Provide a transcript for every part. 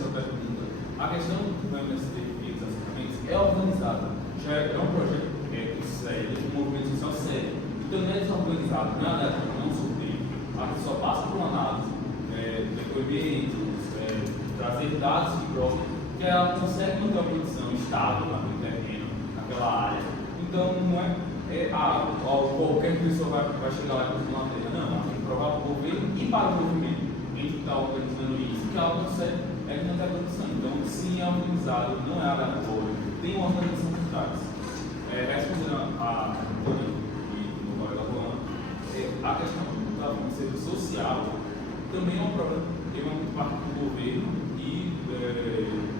essa pergunta. A questão do MST e dos assentamentos é organizada. Já é um projeto sério, um movimento social sério. Então não é desorganizado, não é aleatório, não é um sorteio. A gente só passa por uma análise, depoimentos, trazer dados que provam que ela consegue manter a produção estável naquele terreno, naquela área. Então não é qualquer pessoa vai chegar lá e conseguir uma terra. Não, ela tem que provar para o governo e para o movimento. Quem está organizando isso, que ela consegue manter a produção. Então, sim, é organizado, não é aleatório, tem uma organização por trás. Respondendo a pergunta do colega Juan, a questão da conselho social também é um problema, tem uma parte do governo e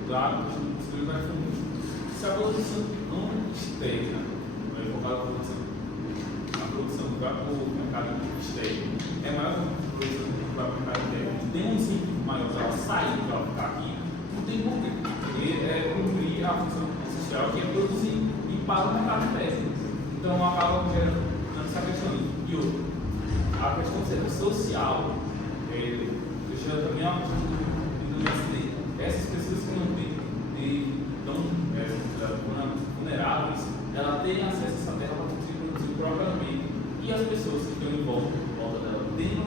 da questão do conselho vai fundos. Se a produção não externa, a produção que vai para o mercado externo é maior do que a produção que vai para o mercado interno, tem um incentivo maior para ela sair, para ela ficar aqui, não tem porquê. Porque cumprir a função social que é produzir e para o mercado interno. Então acaba gerando essa questão. E outra, a questão do serviço social, deixa também a questão do MST. Essas pessoas que não estão vulneráveis, ela tem acesso a essa terra para conseguir produzir o próprio alimento. E as pessoas que estão em volta dela tenham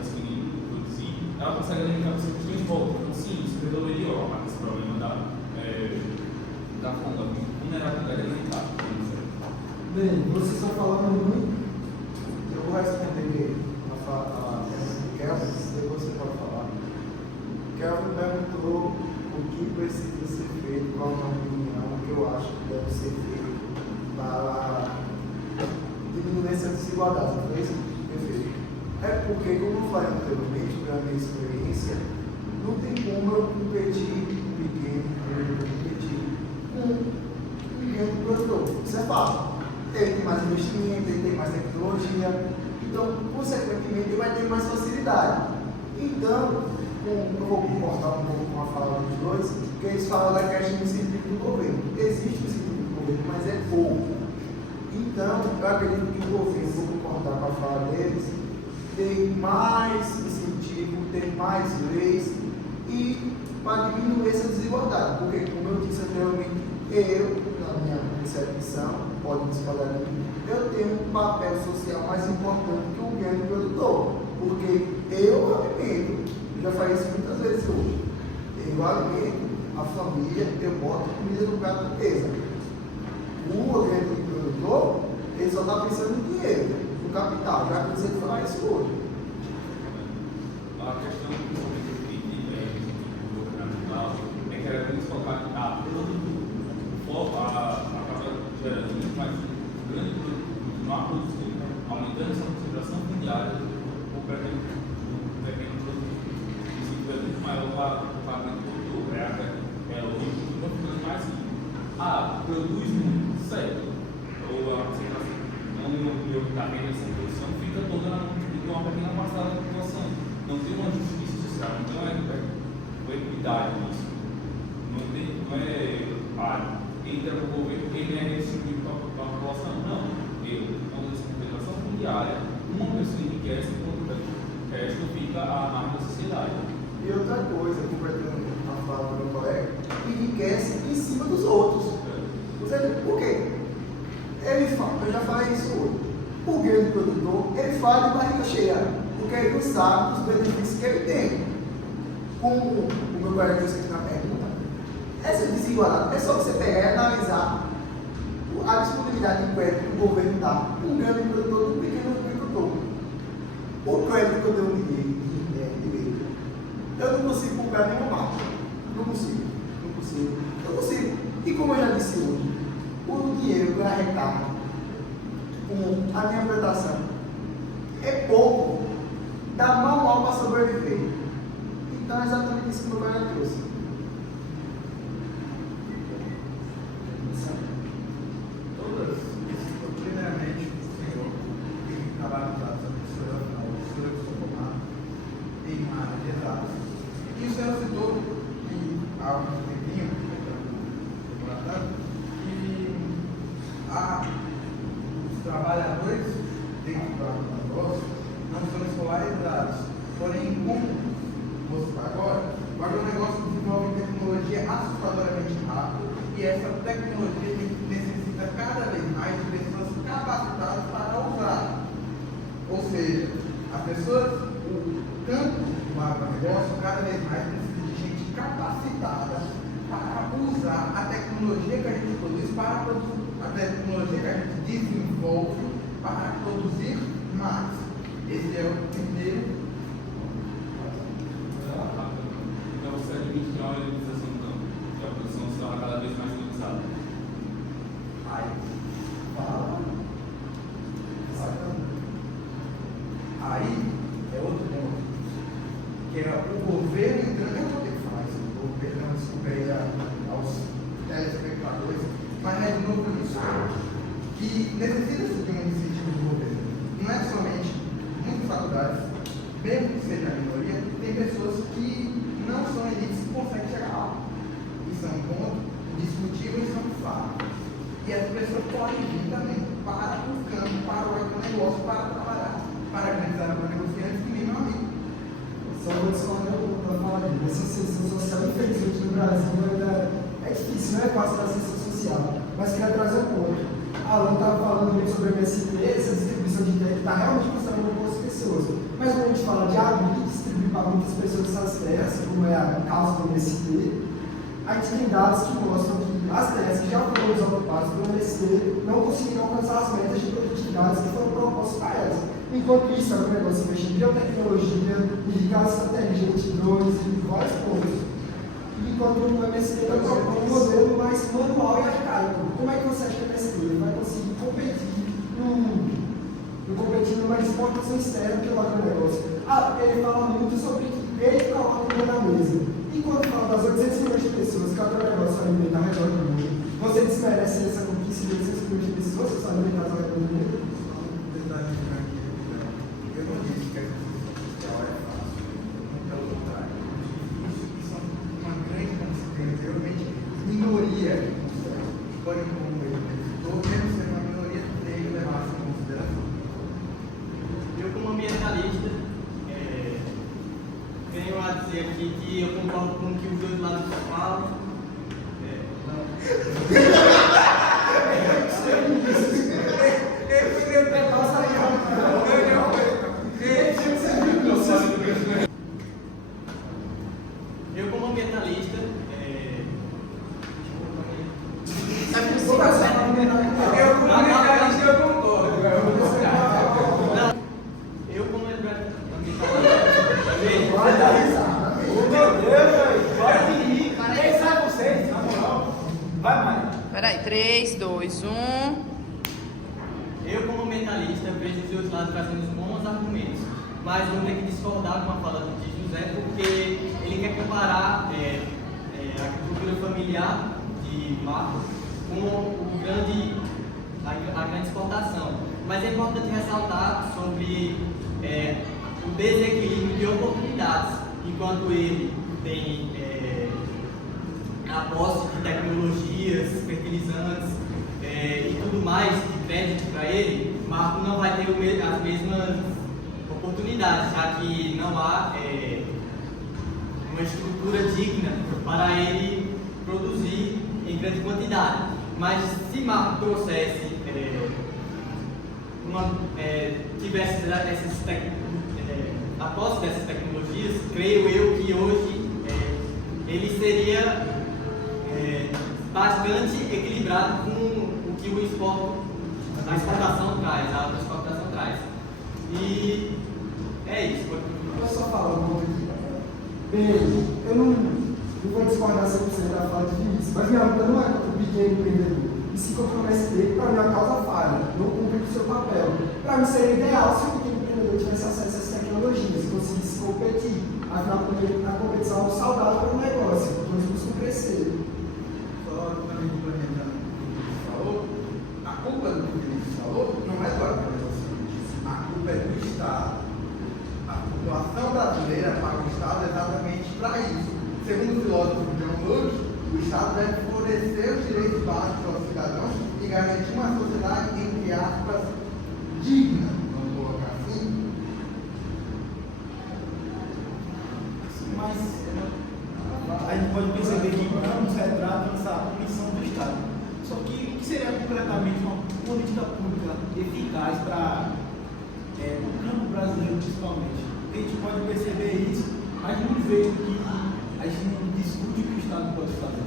conseguindo produzir, ela consegue alimentar as pessoas que estão em volta. Então, sim, isso resolveria esse problema da vulnerabilidade alimentar. Bem, vocês estão falando muito. Eu vou responder a pergunta do Kelvin, depois você pode falar. O Kelvin perguntou o que precisa ser feito, qual é a opinião que eu acho que deve ser feito para diminuir essa desigualdade. Não é isso? Perfeito. É porque, como eu falei anteriormente, pela minha experiência, não tem como eu competir pequeno, com pequeno produtor. Isso é fácil. Ele tem mais investimento, ele tem mais tecnologia, então, consequentemente, ele vai ter mais facilidade. Então, eu vou concordar um pouco com a fala dos dois, que eles falam da questão do incentivo do governo. Existe o incentivo do governo, mas é pouco. Então, eu acredito que o governo, vou concordar com a fala deles, tem mais incentivo, tem mais leis, e para diminuir essa desigualdade, porque, como eu disse anteriormente, eu, na minha concepção, pode discordar de mim, eu tenho um papel social mais importante que o grande produtor, porque eu alimento, já falei isso muitas vezes hoje, eu alimento a família, eu boto comida no prato da mesa. O grande produtor, ele só está pensando no dinheiro, no capital, já cansei de falar isso hoje. A questão do governamental é que era muito focar o foco acaba gerando muito mais grande continuar produzindo, aumentando essa concentração fundiária do pequeno produtor. Isso é muito maior para o pagamento do produtor. Hoje continua ficando mais rico. Produz muito, certo? Ou a concentração não está vendo essa produção, fica toda na mão de uma pequena parcela da população. Não tem uma justiça social, não é equidade nisso. Não é entra no governo, quem é redistribuído para a população. Não. Quando essa concentração fundiária, uma pessoa enriquece enquanto o resto fica à margem da sociedade. E outra coisa, completando a fala do meu colega, enriquece em cima dos outros. Por quê? Ele fala, eu já falei isso hoje. O grande produtor, ele fala de barriga cheia, porque ele não sabe os benefícios que ele tem. Como o meu colega disse aqui na pergunta, essa desigualdade é só você pegar e analisar a disponibilidade de crédito que o governo dá para um grande produtor e um pequeno agricultor. O crédito que eu dou direito, eu não consigo comprar nenhuma marca. Não consigo. E como eu já disse hoje, o dinheiro que eu arrecado com a minha plantação é pouco, dá mal para sobreviver. Então é exatamente isso que o meu colega trouxe. Primeiramente, o senhor tem trabalho da professora, que estou formado em uma área de exatas. E o senhor citou que há algum tempinho, que os trabalhadores dentro do agronegócio não são escolarizados. Porém, como mostrou agora, o agronegócio E essa tecnologia necessita cada vez mais de pessoas capacitadas para usar. Ou seja, as pessoas, o campo do agronegócio cada vez mais precisa de gente capacitada para usar a tecnologia que a gente produz, para produzir, a tecnologia que a gente desenvolve para produzir mais. Esse é o primeiro. Então você admite que há uma elitização do campo, que a produção se torna cada vez mais elitizada. Aí, fala. Aí é outro ponto, que é o governo entrando. Eu vou ter que falar isso, o governo, desculpa aí aos telespectadores, mas é de novo isso, que necessita-se de um incentivo do governo. Não é somente muitas faculdades, mesmo que seja a minoria, tem pessoas que não são elites que conseguem chegar lá. Isso é um ponto discutível e são fatos. E as pessoas podem vir também para o campo, para o agronegócio, para trabalhar, para organizar agronegociantes que nem meu amigo. Só vou discordar um pouco da fala dele. Essa ciência social, infelizmente, no Brasil ainda é difícil, não é fácil da ciência social. Mas queria trazer um ponto. A Alan estava falando muito sobre o MST, essa distribuição de terra que está realmente funcionando para algumas pessoas. Mas quando a gente fala de abrir e distribuir para muitas pessoas essas terras, como é a causa do MST, a gente tem dados que mostram que as terras que já foram desocupadas pelo MST não conseguiram alcançar as metas de produtividade que foram propostas para elas. Enquanto isso, é um negócio investir em biotecnologia, irrigação inteligente, drones e vários pontos. Enquanto o MST está propondo um modelo mais manual e arcaico. Como é que você acha que o MST vai conseguir competir numa exportação externa pelo agronegócio? Ele fala muito sobre que ele coloca o na mesa. Enquanto fala das 800 milhões de pessoas que o agronegócio alimenta ao redor do mundo, você desmerece essa conquista de 800 milhões de pessoas que são alimentadas ao redor do mundo? Eu não disse que a ciência social é fácil, pelo contrário. Isso são uma grande consequência, realmente minoria que consegue. Porém, como ele citou, mesmo sendo uma minoria, tem que levar isso em consideração. Eu, como ambientalista, venho a dizer aqui que eu concordo com o que os dois lados falam. Eu, como ambientalista, eu, como ambientalista, Peraí, 3, 2, 1. eu, como ambientalista, vejo os dois lados trazendo bons argumentos, mas vou ter que discordar com a fala de José, porque ele quer comparar a agricultura familiar de Marcos com a grande exportação. Mas é importante ressaltar sobre o desequilíbrio de oportunidades, enquanto ele tem a posse de tecnologias, fertilizantes e tudo mais de crédito para ele, Marco não vai ter as mesmas oportunidades, já que não há uma estrutura digna para ele produzir em grande quantidade. Mas se Marco trouxesse, tivesse a posse dessas tecnologias, creio eu que hoje ele seria bastante equilibrado com o que a exportação traz, a agroexportação traz. E é isso. Eu só falar um pouco aqui. Bem, eu não vou discordar 100% da fala de Vinícius, mas minha luta não é contra o pequeno empreendedor. E se contra o MST, para mim a causa falha, não cumpre o seu papel. Para mim seria ideal se o pequeno empreendedor tivesse acesso a essas tecnologias, conseguisse competir. Afinal, a competição é algo saudável para o negócio, todos buscam crescer. Só também complementando o que o Vinícius falou, a culpa do que o Vinícius falou não é do agronegócio, a culpa é do Estado. A população brasileira paga o Estado exatamente para isso. Segundo o filósofo John Locke, o Estado deve fornecer os direitos básicos aos cidadãos e garantir uma sociedade, entre aspas, digna, vamos colocar assim. Mas a gente pode perceber que não se retrata essa missão do Estado. Só que o que seria concretamente uma política pública eficaz para o campo brasileiro, principalmente? A gente pode perceber isso, mas não vê que a gente não discute o que o Estado pode fazer.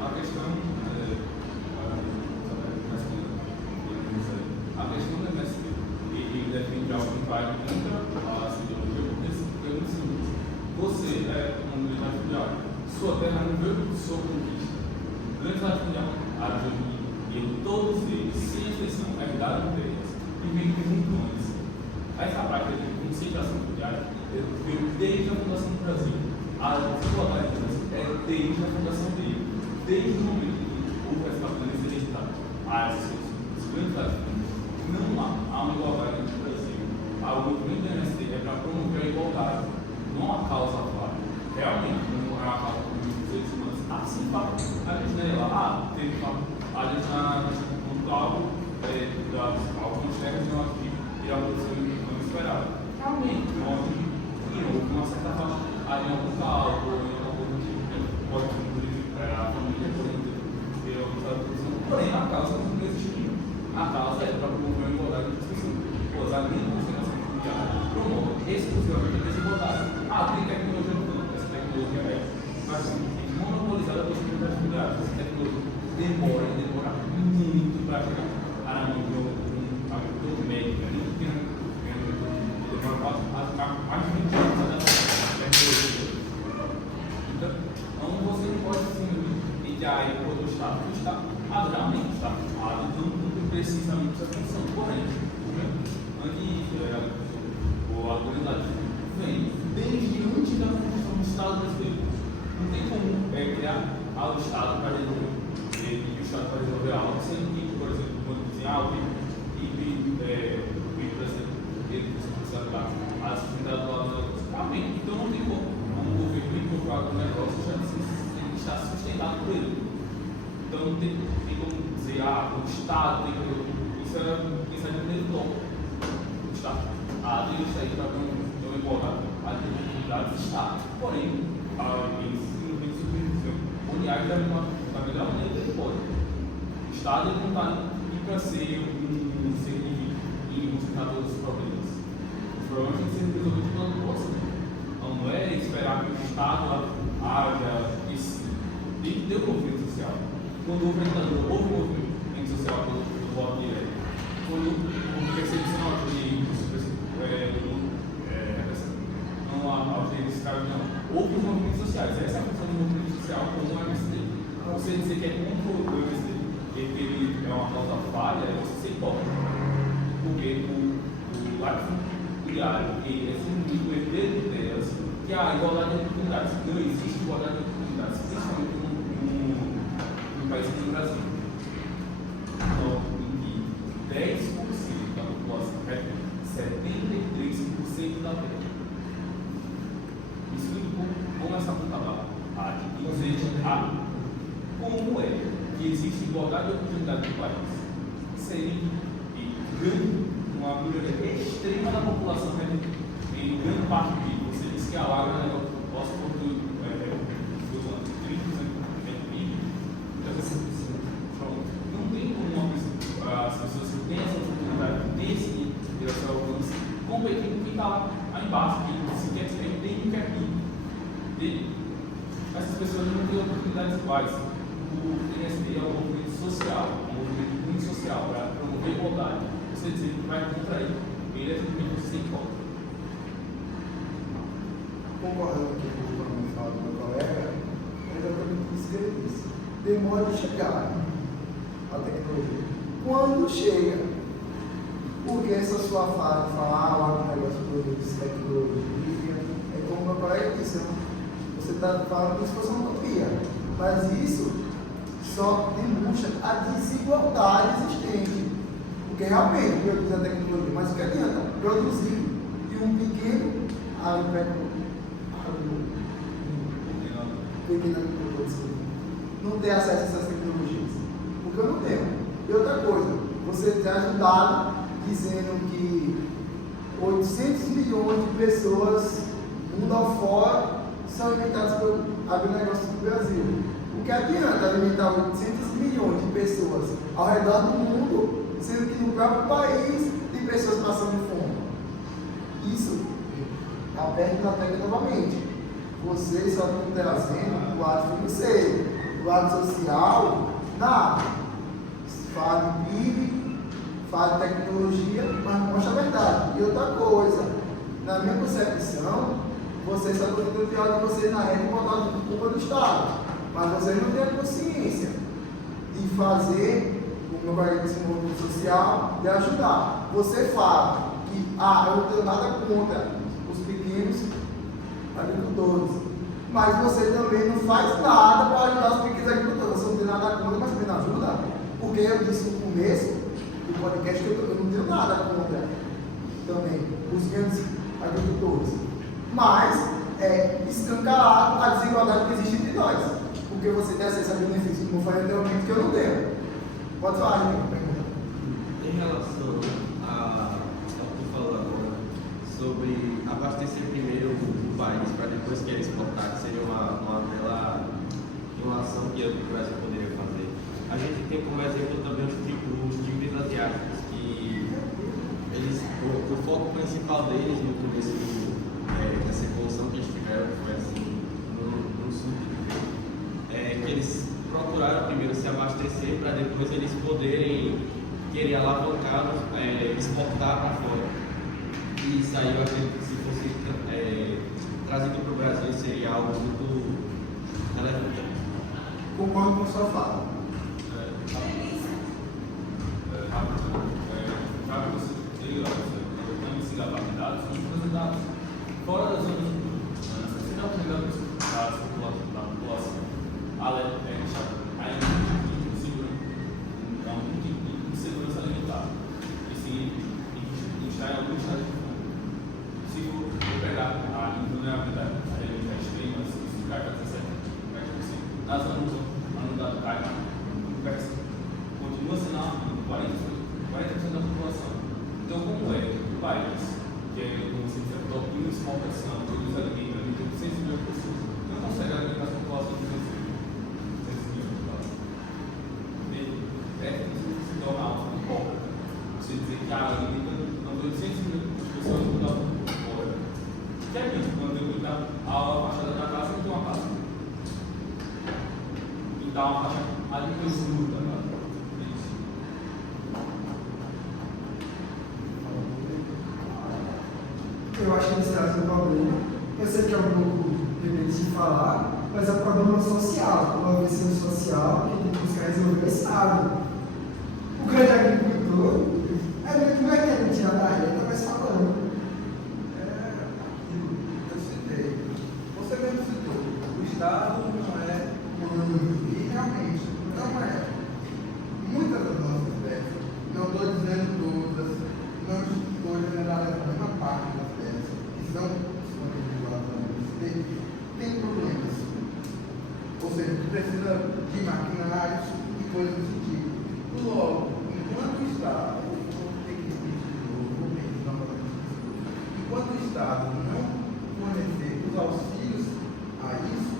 A questão do MST, ele defende algo que vai contra a ideologia, porque é muito simples. Você é um grande latifundiário, sua terra não veio por sua conquista. Grande latifundiário, todos eles, sem exceção, herdaram terras e vivem muito antes. Essa prática de concentração fundiária veio desde a fundação do Brasil. A desigualdade do Brasil é desde a fundação dele, desde o momento em que houve essa planejamento hereditário. Os grandes latifúndios, não há uma igualdade no Brasil. O movimento do MST é para promover a igualdade, não a causa clara. Realmente, não é uma causa dos seres humanos. Assim, a gente não é lá, teve a gente na pontual algumas terras não aqui e a produção não esperada. Realmente, houve uma certa faixa ali em algum cálculo, em algum tipo de pode para a família, por exemplo, ter alguma produção. Porém, a causa não existia. A causa é para promover a igualdade de discussão. Pois a minha consideração familiar promove exclusivamente a desigualdade. Tem tecnologia no campo, essa tecnologia é monopolizada pelas comunidades familiares. Essa tecnologia demora muito para chegar a mão de um agricultor médico, muito pequeno, demora mais de 20 anos a tecnologia. Então, você não pode simplesmente mediar aí por o Estado. O Estado, realmente, o Estado não precisamente dessa função. Porém, o algoritmo vem desde antes da construção do Estado brasileiro. Não tem como criar o Estado para resolver o Estado para resolver algo, sendo que, por exemplo, quando dizem o PIB brasileiro, ele precisa dar a sustentabilidade do lado da coisa. Realmente, então não tem como o governo incorporar o negócio já está sustentado por ele. Então não tem como dizer, o Estado tem que. Isso é o primeiro tom. O Estado. Ele está aí para ter uma igualdade, a oportunidade do Estado. Porém, eles simplesmente supervisão. O UNIAG da melhor maneira que ele pode. O Estado ele não está aqui para ser um ser que consertar todos os problemas. Os problemas têm que ser resolvidos pela população. Não é esperar que o Estado haja esse. Tem que ter um movimento social. Quando houve um movimento social do voto direto, quando houve perseguição aos direitos, não aos direitos escravos, houve os movimentos sociais. Essa é a função do movimento social como o MST. Você dizer que é contra o MST, que ele é uma causa falha, é você ser hipócrita. Porque o latifundiário, ele é simplesmente o herdeiro de ideias que a igualdade de oportunidades. Não existe igualdade de oportunidades, principalmente no país como o Brasil. Então, em que 10% da população recebe 73% da terra. Isso como essa conta lá. Como é que existe igualdade de oportunidade no país? Seria uma maioria extrema da população em grande parte do PIB. Você disse que a água é o nosso produto, 30% do PIB. Não tem como as pessoas que têm essa oportunidade desse direção ao alcance competir com quem está lá embaixo, que se quer ser tem que quer dele. Essas pessoas não têm oportunidades iguais. O MST é um movimento social, um movimento muito social para promover a igualdade. Você dizer que vai contra ele é simplesmente sem falta. Concordando aqui com o fala do meu colega, é exatamente isso que ele disse. Demora de chegar a tecnologia. Quando chega, porque essa sua fala de falar o negócio de produtos, tecnologia, é como o meu colega disse, você está falando como se fosse uma utopia, mas isso só demonstra a desigualdade existente. Porque realmente produz a tecnologia, mas o que adianta? Produzir de um pequeno não ter acesso a essas tecnologias. Porque eu não tenho. E outra coisa, você traz um dado dizendo que 800 milhões de pessoas mundo afora são alimentados pelo agronegócio do Brasil. O que adianta alimentar 800 milhões de pessoas ao redor do mundo, sendo que no próprio país tem pessoas passando fome? Isso aperta na pega novamente. Vocês só estão trazendo o lado financeiro, o lado social, nada. Fala de PIB, fala de tecnologia, mas não mostra a verdade. E outra coisa, na minha concepção, vocês só estão tentando tirar de vocês na rede e botar tudo por culpa do Estado. Mas vocês não têm a consciência de fazer o meu projeto de desenvolvimento social e ajudar. Você fala que eu não tenho nada contra os pequenos agricultores, mas você também não faz nada para ajudar os pequenos agricultores. Você não tem nada contra, mas também não ajuda. Porque eu disse no começo do podcast que eu não tenho nada contra também os grandes agricultores. Mas é escancarado a desigualdade que existe entre nós. Porque você tem acesso a benefícios, como eu falei anteriormente, que eu não tenho. Pode falar, gente. Em relação ao que tu falou agora, sobre abastecer primeiro o país para depois querer exportar, que seria uma bela ação que o Brasil poderia fazer. A gente tem como exemplo também os tigres asiáticos, que o foco principal deles no começo dessa evolução que eles tiveram foi assim, no sul, que eles procuraram primeiro se abastecer para depois eles poderem querer alavancar, exportar para fora. E isso aí eu acredito que se fosse trazido para o Brasil seria algo muito relevante. Concordo com a sua fala. Dados fora das zonas urbanas, se não pegamos dados da população, de insegurança alimentar, e sim, está em algum estado de fome. Se for pegar a invulnerabilidade alimentar extrema, isso cai para 17%, na zona urbana, no cai continua sendo 40% da população. Então, como é que o país, que é como se diz, a top 1 exportação, produz alimentos, 800 milhões de pessoas, não consegue alimentar a população de 200 milhões de pessoas? Se torna alto, não importa. Você dizer que alimenta 800 milhões de pessoas não dá fora. Que é isso? Quando eu botar a fachada da casa, não tem uma casa. E dá uma faixa ali no escuro da casa. Eu acho que esse é um problema. Eu sei que é um pouco difícil de falar, mas é um problema social. Uma visão social que tem que buscar resolver o Estado. O grande agricultor é muito mais querendo tirar da reta, mas falando. Eu citei. Você mesmo citou. O Estado não é. E realmente, não é. Muitas das nossas peças, não estou dizendo todas, não estou generalizando uma parte das peças, que são tem problemas. Ou seja, precisa de maquinários e coisas desse tipo. Logo, enquanto o Estado, enquanto o Estado não fornecer os auxílios a isso,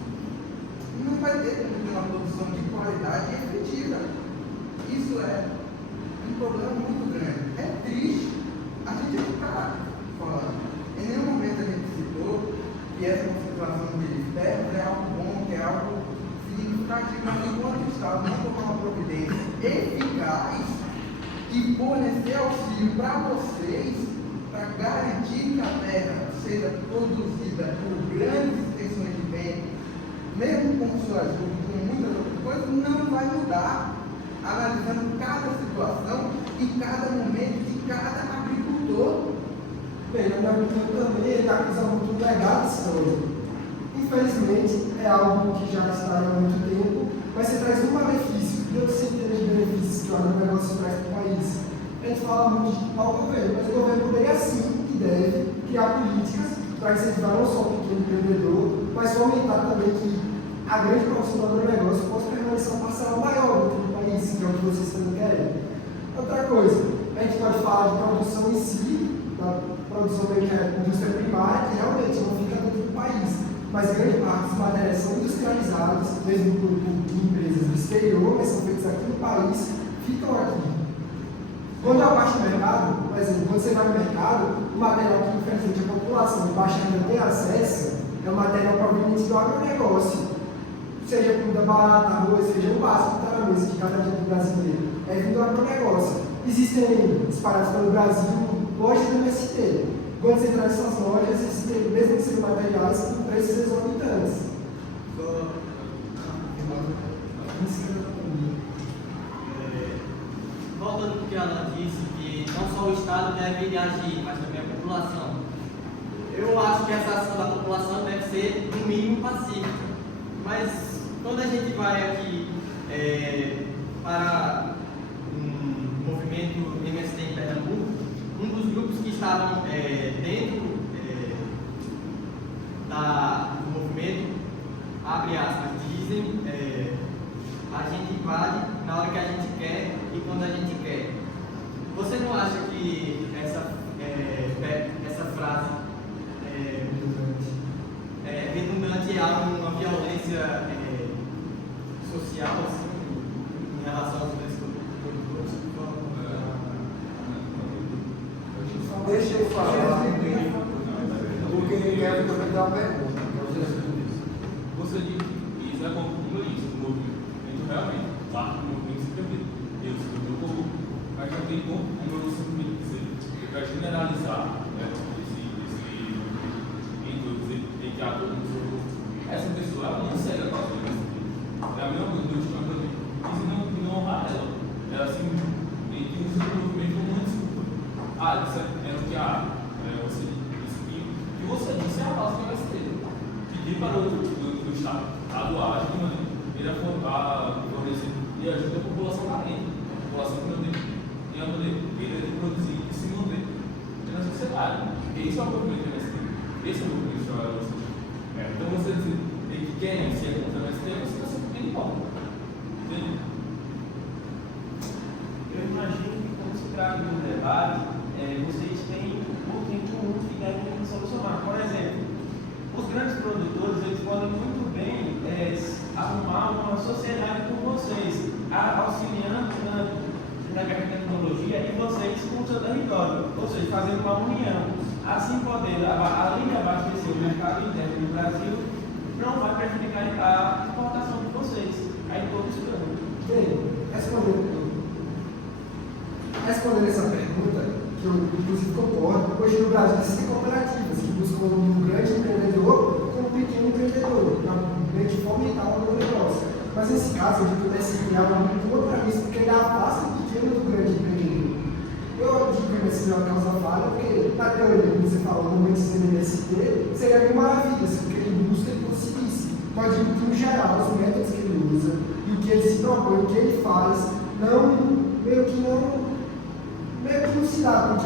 não vai ter como ter uma produção de qualidade e efetiva. Isso é um problema muito grande. É triste a gente ficar falando. Em nenhum momento a gente citou que essa concentração de ministérios é algo bom, que é algo significativo, mas enquanto o Estado não tomar uma providência eficaz e fornecer auxílio para vocês, para garantir que a terra seja produzida por grandes extensões de tempo, mesmo com suas dúvidas, com muitas outras coisas, não vai mudar. Analisando cada situação e cada momento de cada agricultor. Bem, na minha opinião também, ele está acusando muito legal dessa coisa. Infelizmente, é algo que já está há muito tempo, mas você traz um benefício, e outros centenas de benefícios que o agronegócio traz para o país. A gente fala muito ao governo, mas o governo poderia sim e deve criar políticas para incentivar não só o pequeno empreendedor, mas fomentar também que a grande produção do agronegócio possa permanecer uma parcela maior do país, que é o que vocês também querem. Outra coisa, a gente pode falar de produção em si, da produção da indústria primária, que realmente não fica dentro do país, mas grande parte das matérias são industrializadas, mesmo por empresas do exterior, mas são feitas aqui no país, ficam aqui. Quando a parte do mercado, por exemplo, quando você vai no mercado, o material que infelizmente a população de baixa renda tem acesso é o material proveniente do agronegócio. Seja comida barata, arroz, feijão básico, que está na mesa de cada dia do brasileiro. É vindo do agronegócio. Existem, espalhados pelo Brasil, lojas do MST. Quando você traz essas lojas, existem, mesmo que sejam materiais, com preços exorbitantes. Voltando ao que ela disse, que não só o Estado deve agir, mas também a população. Eu acho que essa ação da população deve ser, no mínimo, pacífica. Mas, quando a gente vai aqui para um movimento MST em Pernambuco, um dos grupos que estavam dentro do movimento, abre aspas, dizem, a gente invade na hora que a gente quer e quando a gente quer. Você não acha que essa frase é redundante a uma violência social assim, em relação aos grandes produtores? Deixa eu falar, porque eu quero comentar uma pergunta. Você diz que isso é como isso, o movimento realmente, parte do movimento se permite, eu sou meu povo, mas já tem como eu simplesmente dizer, que vai generalizar esse movimento, tem que a todo mundo, essa pessoa ela não segue a causa do MST. É a mesma coisa do Estado também, e não honrar ela simplesmente usa o movimento como uma desculpa. Isso é o que você disse que você disse é a causa do MST. Pedir para o Estado agir de maneira a fornecer e ajuda a população carente, a população que não tem a maneira de produzir e se manter na sociedade. Esse é o movimento do MST. Esse é o movimento do MST. Então você dizer que quem se é contra o MST, você está sempre bem igual. Entendeu? Eu imagino que quando se trata de um debate, vocês têm um ponto em comum que devem solucionar. Por exemplo, os grandes produtores eles podem muito bem arrumar uma sociedade com vocês, auxiliando na tecnologia e vocês com o seu território, ou seja, fazendo uma união. Assim poder, além de abastecer o mercado interno do Brasil, não vai prejudicar a exportação de vocês. Aí todos ganham. Bem, respondendo essa pergunta, que eu inclusive concordo, hoje no Brasil existem cooperativas que buscam um grande empreendedor como um pequeno empreendedor, para fomentar o novo negócio. Mas nesse caso, eu pudesse criar um contra isso, porque ele afasta o pequeno do grande empreendedor. Eu digo que essa é uma causa falha, porque na teoria, como você falou, no momento do MST, seria bem maravilha se o que ele busca ele conseguisse. Pode ir no geral, os métodos que ele usa, e o que ele se propõe, o que ele faz, meio que não se dá com o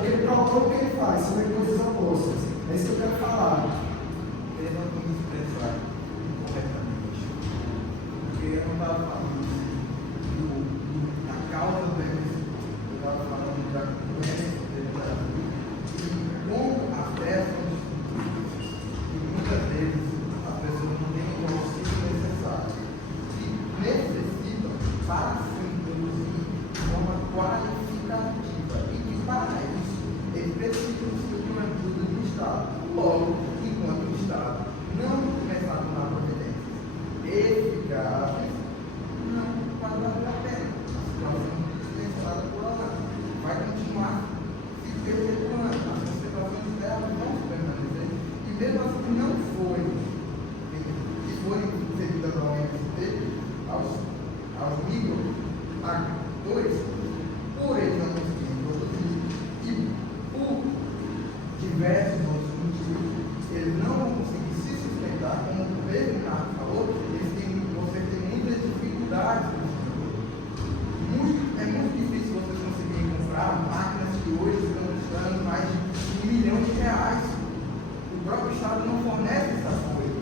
que ele propõe, o que ele faz, são coisas opostas. É isso que eu quero falar. Ele não tem que expressar corretamente. Porque eu não estava falando da causa do MST, eu estava falando da MST do Brasil, e como afetam, e muitas vezes as pessoas não têm o auxílio necessário, que necessitam para se introduzir de forma qualificativa, e que para isso eles precisam de uma ajuda do Estado. Logo, enquanto o Estado não começar a tomar providências eficazes, não vai valer a pena. A situação dispensada por lá vai continuar se perpetuando. As concentrações delas vão se permanecer. E mesmo as que não forem, que forem servidas ao MST, aos microagricultores, por eles não conseguirem produzir e por diversos outros motivos, eles não vão conseguir se sustentar, como o mesmo Marco falou, você tem muitas dificuldades. É muito difícil vocês conseguirem comprar máquinas que hoje estão custando mais de R$1 milhão. O próprio Estado não fornece essa coisa.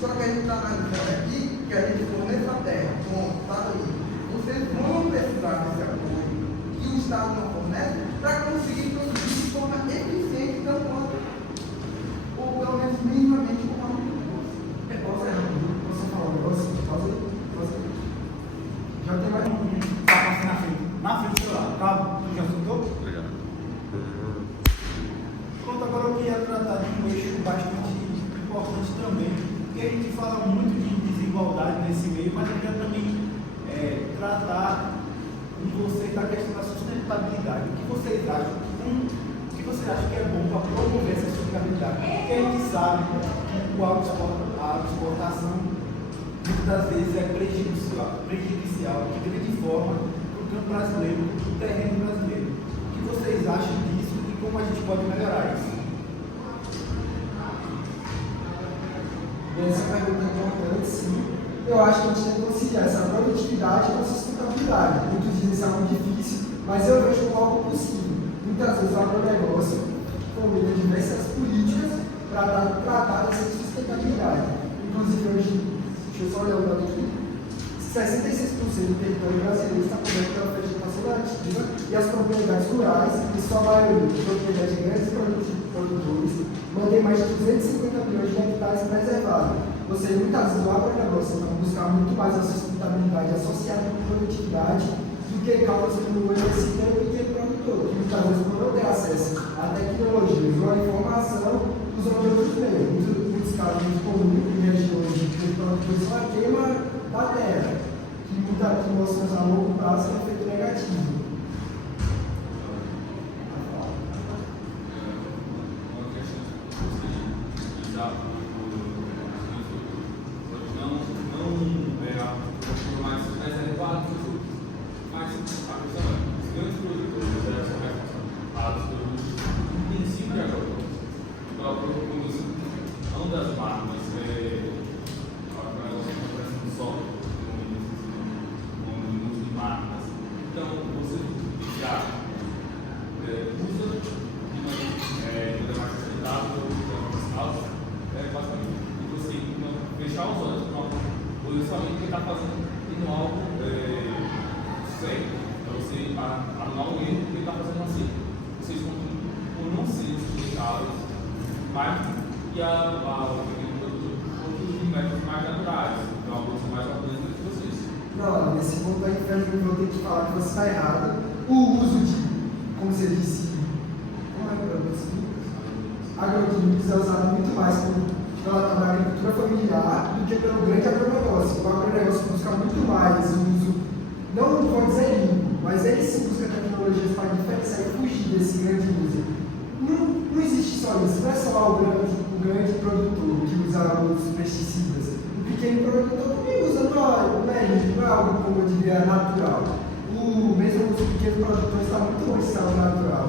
Só que a gente está analisando aqui que a gente fornece a terra. Bom, está aí. Vocês vão precisar desse apoio que o Estado não fornece para conseguir produzir de forma eficiente, tanto quanto, ou pelo menos minimamente, como a porque a gente fala muito de desigualdade nesse meio, mas eu quero também tratar com vocês da questão da sustentabilidade. O que vocês acham? O que vocês acham que é bom para promover essa sustentabilidade? Porque a gente sabe que a exportação muitas das vezes é prejudicial de grande forma para o campo brasileiro, para o terreno brasileiro. O que vocês acham disso e como a gente pode melhorar isso? Essa pergunta é importante, sim. Eu acho que a gente tem que conciliar essa produtividade com a sustentabilidade. Muitos dizem que isso é muito difícil, mas eu vejo como algo possível. Muitas vezes o agronegócio fomenta diversas políticas para tratar dessa sustentabilidade. Inclusive, hoje, deixa eu só olhar o dado aqui, 66% do território brasileiro está coberto pela vegetação nativa e as propriedades rurais, em sua maioria, propriedade de grandes produtores, mantém mais de 250 milhões de hectares preservados. Ou seja, muitas vezes o agronegócio vai buscar muito mais a sustentabilidade associada com produtividade do que causas como esse tempo e produtor, que muitas vezes por não ter acesso a tecnologias ou a informação, usam de outros meios. Muitos casos muito comuns em regiões de produtores são a queima da terra, que mostra a longo prazo um efeito negativo. Não, nesse ponto aí, infelizmente, vou ter que falar que você está errado. O uso de, como você disse, agroquímicos é usado muito mais pela agricultura familiar do que pelo grande agronegócio. O agronegócio busca muito mais o uso, não pode dizer limpo, mas ele sim busca tecnologias para diferenciar e fugir desse grande uso. Não existe só isso, não é só o grande produtor que usa os pesticidas. O pequeno produtor também usa, não é algo, como eu diria, natural. Mesmo os pequenos produtores estão muito longe de algo natural.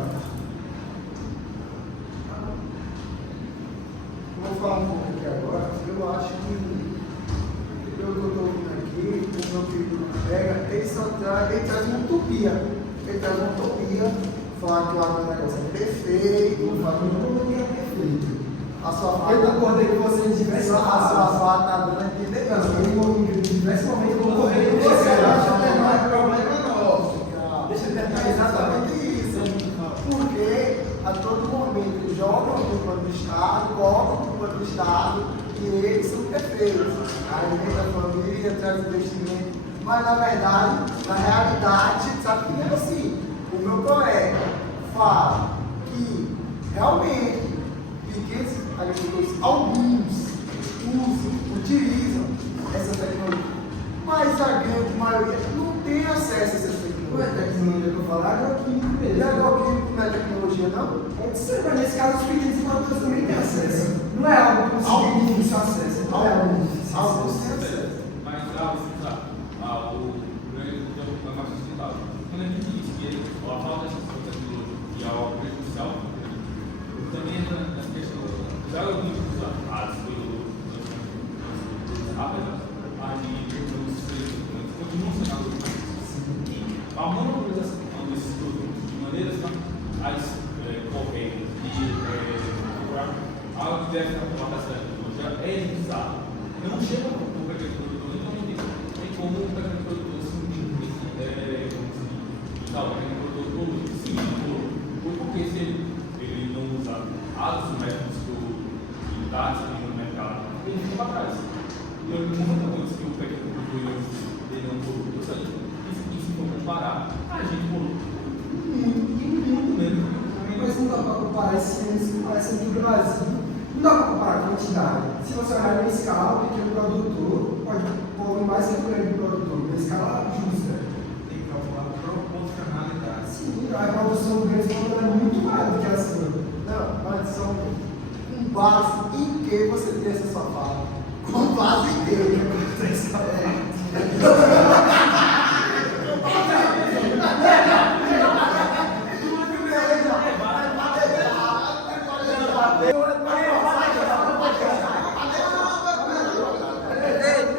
Vou falar um pouco aqui agora. Eu acho que, pelo que eu estou ouvindo aqui, o meu querido colega, ele traz uma utopia. Ele traz uma utopia, falar que o agronegócio é perfeito, falar que não é perfeito. A sua fala, Eu concordei com você em diversas a sua fala está dando a entender. Em diversos momentos eu concordei com Você você. acha que não é problema nosso? Deixa eu terminar exatamente isso. Porque a todo momento jogam a culpa do Estado, colocam a culpa do Estado e eles são perfeitos. Aí vem a família, traz investimento. Mas na verdade, na realidade, sabe que não é assim. O meu colega fala que realmente pequenos agricultores, alguns utilizam essa tecnologia, mas a grande maioria não tem acesso a essa Não é tecnologia. tecnologia que eu falo, é agroquímico E mesmo. agroquímico não é tecnologia, não? Pode ser, mas nesse caso os pequenos produtores também têm acesso. Não é algo que você tem difícil acesso. Não é algo difícil Alguns acesso. têm acesso. Mas o grande é mais sustentável. Quando a gente diz que a falta dessa tecnologia é algo prejudicial, também nessa questão, já eu vi usados continuam sendo agroquímicos. E a monopolização desses produtos de maneiras mais corretas e algo que deve colocar essa tecnologia é usado. Não chega o pequeno produtor, então não tem como o pequeno produtor se usar o pequeno produtor porque se ele não usar os métodos que está disponível no mercado, ele fica para trás. E muita coisa que o pequeno produtor ele não produz, isso for comparar, a gente produz muito menos. Mas não dá para comparar esse índice com essa do Brasil. Não dá para comparar a quantidade. verdade. Se você olhar na escala, o pequeno produtor pode poluir mais que o grande produtor, na escala justa. Tem que calcular proporcionalidade. Sim, a produção do grande produtor é muito maior do que a sua. Não, mas são com base em que você tem essa sua fala. Com base em que você tem essa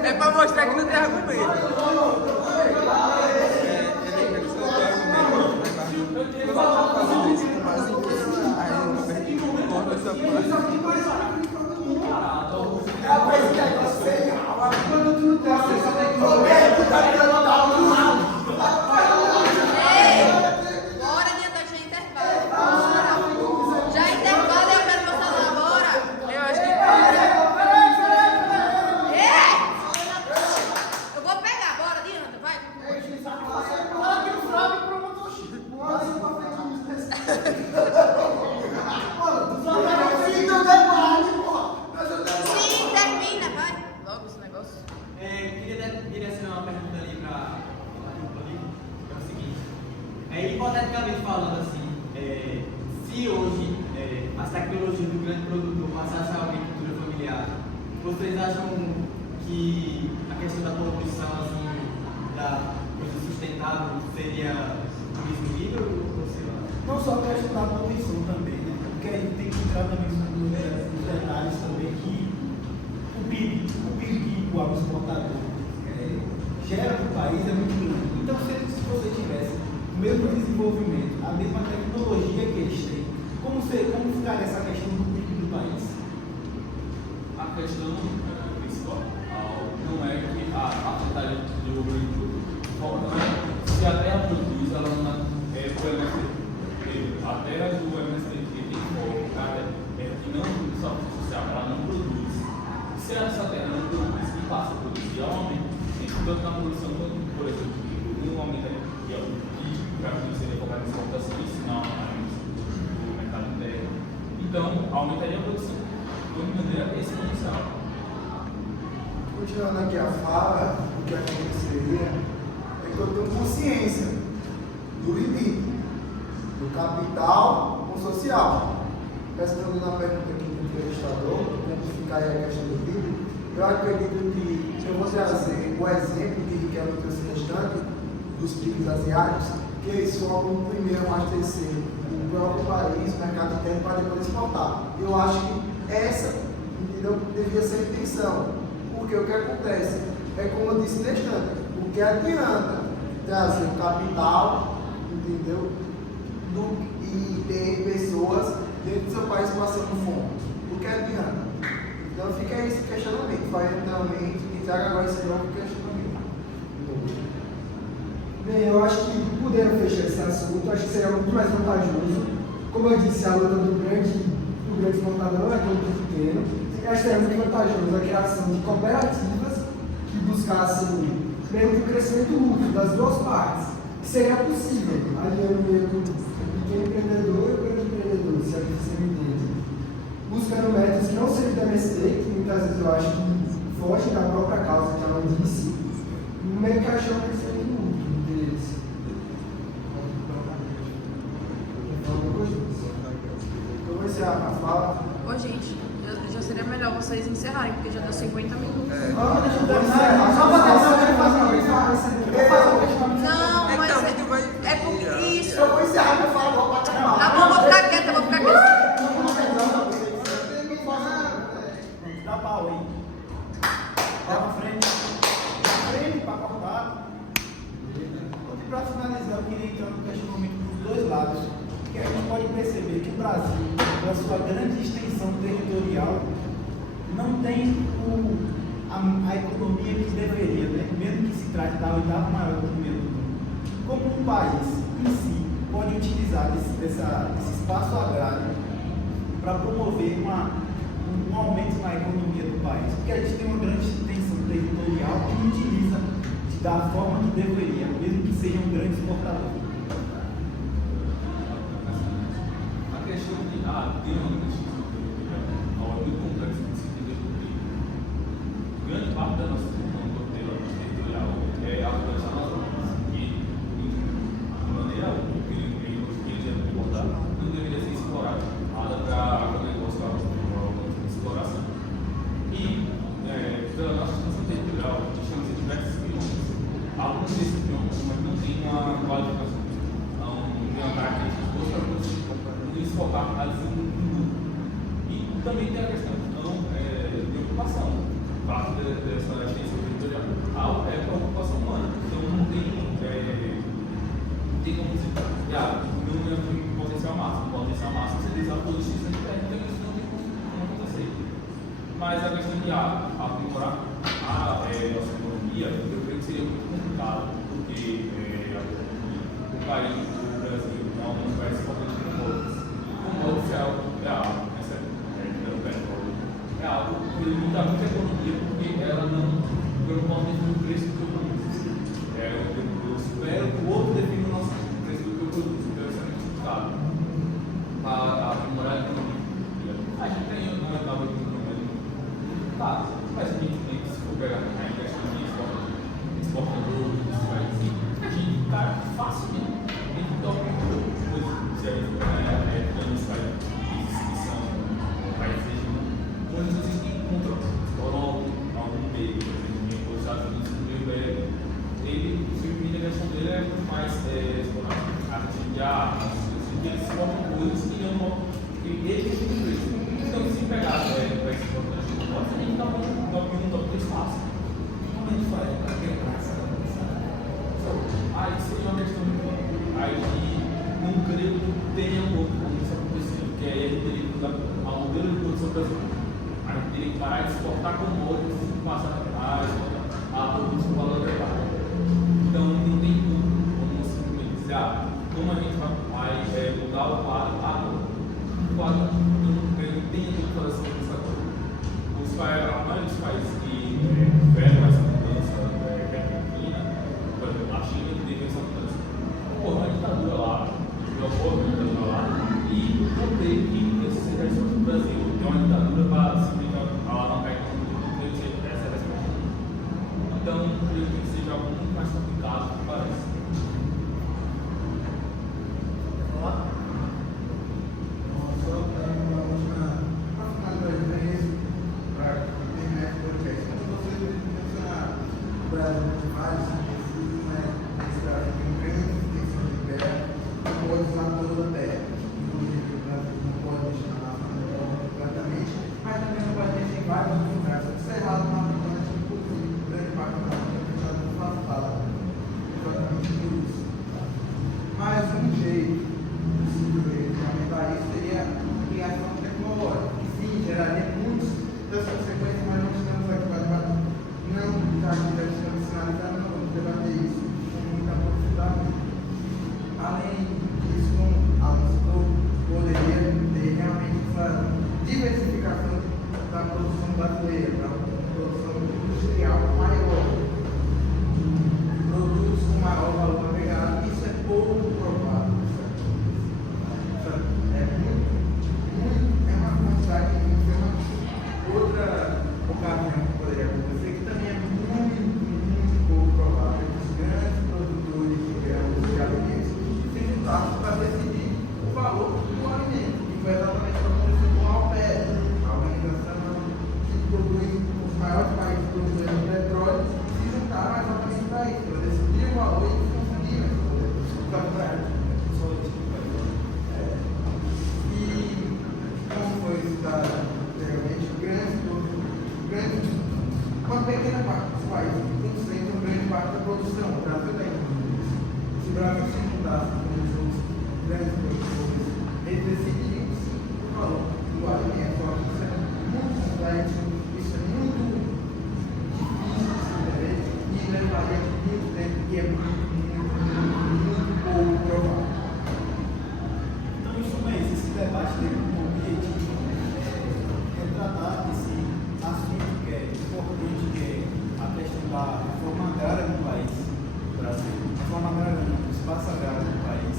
É pra mostrar que não tem argumento. Bora, adiantante, já intervalo. Já intervalo, eu quero você lá, bora. Eu acho que... Eu vou pegar, bora, adianta, vai. Sim, termina, vai. Logo esse negócio. Queria direcionar uma pergunta ali para a dupla ali, que é o seguinte. Hipoteticamente falando assim, se hoje as tecnologias do grande produtor passassem a agricultura familiar, vocês acham que a questão da poluição, assim, da coisa sustentável seria do mesmo nível ou sei lá? Não só a questão da poluição também, né? Porque a gente tem que entrar também nos detalhes também que o PIB que o agroexportador gera para o país é muito grande. Então, se você tivesse o mesmo desenvolvimento, a mesma tecnologia que eles têm, como ficaria essa questão do PIB do país? A questão principal não é que a vontade de desenvolver tudo, se a terra produz, ela não é do MST. A terra do MST tem foco, que não produz só social, ela não produz. Se essa terra não produz e passa a produzir, ela aumenta. Tanto na produção, quanto, por exemplo, não aumenta que é o que para seria focado em exportações, não no mercado interno. Então, aumentaria a produção de maneira exponencial. Continuando aqui a fala, o que aconteceria é que eu tenho consciência do limite do capital com o social. Respondendo a pergunta aqui do entrevistador, vamos ficar aí a questão do PIB, eu acredito que, se eu vou trazer o exemplo que quer o texto restante dos PIBs asiáticos, que eles focam primeiro abastecer o próprio país, o mercado interno, para depois exportar. Eu acho que essa, entendeu, devia ser a intenção. Porque o que acontece é, como eu disse restante, o que adianta trazer o capital, entendeu, e ter pessoas dentro do seu país passando fome. O que adianta? Então fica aí esse questionamento, vai realmente e traga agora esse novo questionamento. Bem, eu acho que, podendo fechar esse assunto, acho que seria muito mais vantajoso. Como eu disse, a luta do grande exportador não é muito pequeno. Acho que seria muito vantajoso a criação de cooperativas que buscassem meio que o crescimento mútuo das duas partes. Que seria possível, aliando meio que o pequeno empreendedor e o grande empreendedor, se você me entende. Buscando métodos que não sejam da MST, que muitas vezes eu acho que fogem da própria causa que ela disse, meio que achar um crescimento mútuo deles. Eu vou encerrar a fala. Ô, gente, já seria melhor vocês encerrarem, porque já deu 50 minutos. Não, mas é porque isso. Eu vou encerrar minha fala, vou bater mal. Tá bom, vou ficar quieta, vou ficar quieta. Dá pau aí. Dá pra frente. Frente para cortar. E para finalizar, eu queria entrar no questionamento dos dois lados. Que a gente pode perceber que o Brasil, com a sua grande extensão territorial, não tem a economia que deveria, né? Mesmo que se trate da oitava maior economia do mundo. Como um país em si pode utilizar esse espaço agrário para promover um aumento na economia do país? Porque a gente tem uma grande extensão territorial que não utiliza da forma que deveria, mesmo que seja um grande exportador. A questão de dinâmica é muito complexa de se entender, parte da nossa tutela territorial é a organização das normas, que de maneira alguma, que ele já concordar, não deveria ser explorada para agronegócio, para exploração. E pela nossa situação territorial, estamos em diversos biomas. Alguns desses biomas não têm uma qualificação, não tem uma característica para nos focar a desenvolvimento. E também tem a questão de ocupação. Parte dessa agência territorial é para a ocupação humana. Então não tem como dizer, não tem potencial máximo. O potencial máximo você diz por X de terra, então isso não tem como acontecer. Mas a questão de aprimorar a nossa economia, eu creio que seria muito complicado, porque o país, o Brasil, é um país importante de commodities. Commodities é algo pelo petróleo. É algo que muda muito a economia, porque ela não corresponde no preço do produto. Eu espero que o outro defina o nosso preço do que eu produzo, então isso é muito complicado para aprimorar a economia. A gente tem uma nova economia tá, mas a gente tem que se for pegar a questão de exportador, a gente está facilmente em top 1, se a gente for planos países que são países onde você encontra algum meio, por exemplo, os Estados Unidos, ele, simplesmente a questão dele é muito mais artigo de armas, eles exportam coisas que eles têm preço. Então, se pegar para exportar, a gente está falando top 1, top 3 fácil. Como a gente faz para quebrar essa condição? Aí seria uma questão de aí não creio que tenha outro como isso acontecer, porque aí a gente teria que mudar ao modelo de produção brasileira. A gente teria que parar de exportar commodities e passar a exportar a produtos com valor agregado. Então não tem como simplesmente dizer, como a gente vai mudar o quadro agora. O quadro não tem que fazer essa coisa. A maioria dos países que tiveram essa mudança repentina, por exemplo, a China teve essa mudança. Houve uma ditadura lá, houve uma ditadura lá, e não teve que ser resposta do Brasil. Tem uma ditadura para simplesmente alavancar a economia, não teve que ter essa resposta. Então, eu acredito que seja algo muito mais complicado do que parece. Mas um jeito de aumentar isso seria a criação tecnológica, que sim, geraria muitas das consequências, mas não estamos aqui para debater. Não, já que já estamos sinalizando, não vamos debater isso com muita profundidade. Além disso, a nossa poderia ter realmente essa diversificação da produção brasileira, da produção industrial maior, produtos com maior valor agregado. Isso é pouco provável. É uma quantidade de outra ocasião que poderia acontecer, que também é muito pouco provável. Os grandes produtores de grãos e alimentos se juntassem para decidir o valor do alimento. E foi exatamente o que aconteceu com a OPEP, a organização que produz os maiores países produtores de petróleo, se juntaram exatamente para isso, para decidir o valor e conseguir esse poder. E como foi citado anteriormente, uma pequena parte dos países concentram grande parte da produção. O Brasil tem. Se o Brasil se juntasse com os outros grandes produtores, eles decidiriam sim o valor do alimento. Isso é muito complexo, isso é muito difícil de se entender e levaria muito tempo e é muito pouco provável. Então, em suma, esse debate tem como objetivo tratar desse assunto que é importante, que é a questão da reforma agrária do país, do Brasil. Reforma agrária não, o espaço agrário do país.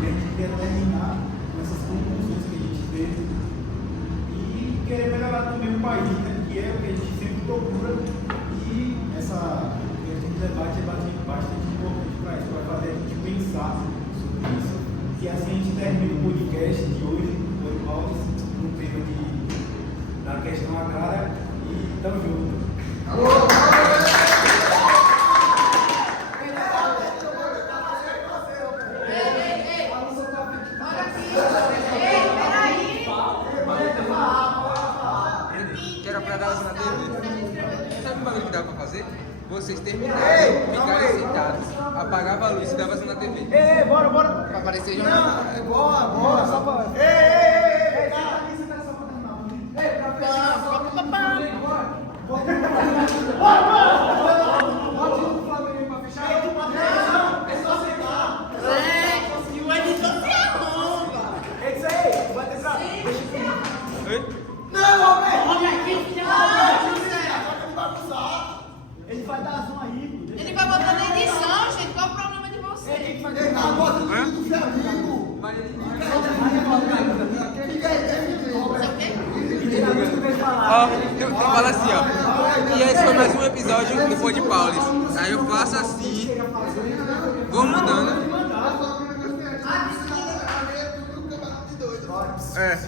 E a gente podcast de hoje, do Paulo, no tema da questão agrária. E tamo junto. Ei, olha aqui. Ei, peraí. Que era pra dar assim na TV. Sabe um bagulho que dá pra fazer? Vocês terminarem, ficarem sentados, apagava a luz e dava assim na TV. Ei, bora. Pra aparecer jornal. Bora, só pra. Ei, cara, isso tá só pra terminar. Ei, pra fechar, só pra terminar. Bota o Flamengo aí pra fechar. Ei, tu pode fechar. É só aceitar. E o editor se arromba. É isso aí, vai tentar. Oi? Não, velho! Olha aqui, filho da Ele vai dar som aí. Ele vai botar na edição, gente. Qual o problema de vocês? Ele tá botando tudo do seu amigo. Você o quê? Ó, eu falo assim, ó. E esse foi mais um episódio do Pod Paulis. Aí eu faço assim, vou mudando. É,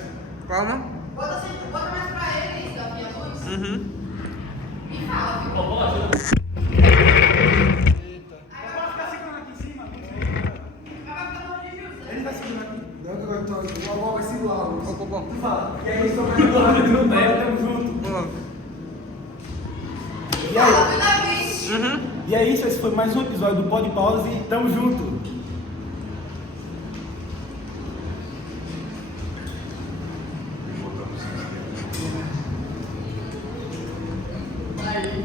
calma. Bota mais pra ele, Davi, a luz. Uhum. E fala, viu? Vai ficar segurando aqui em cima. Vai ficar no de José. Ele vai segurando aqui. O avó vai segurar. Tu fala. E aí, sobre o tamo junto. E aí? Fala, viu, Davi? Uhum. E é isso, esse foi mais um episódio do Pod Pause e tamo junto. Aí,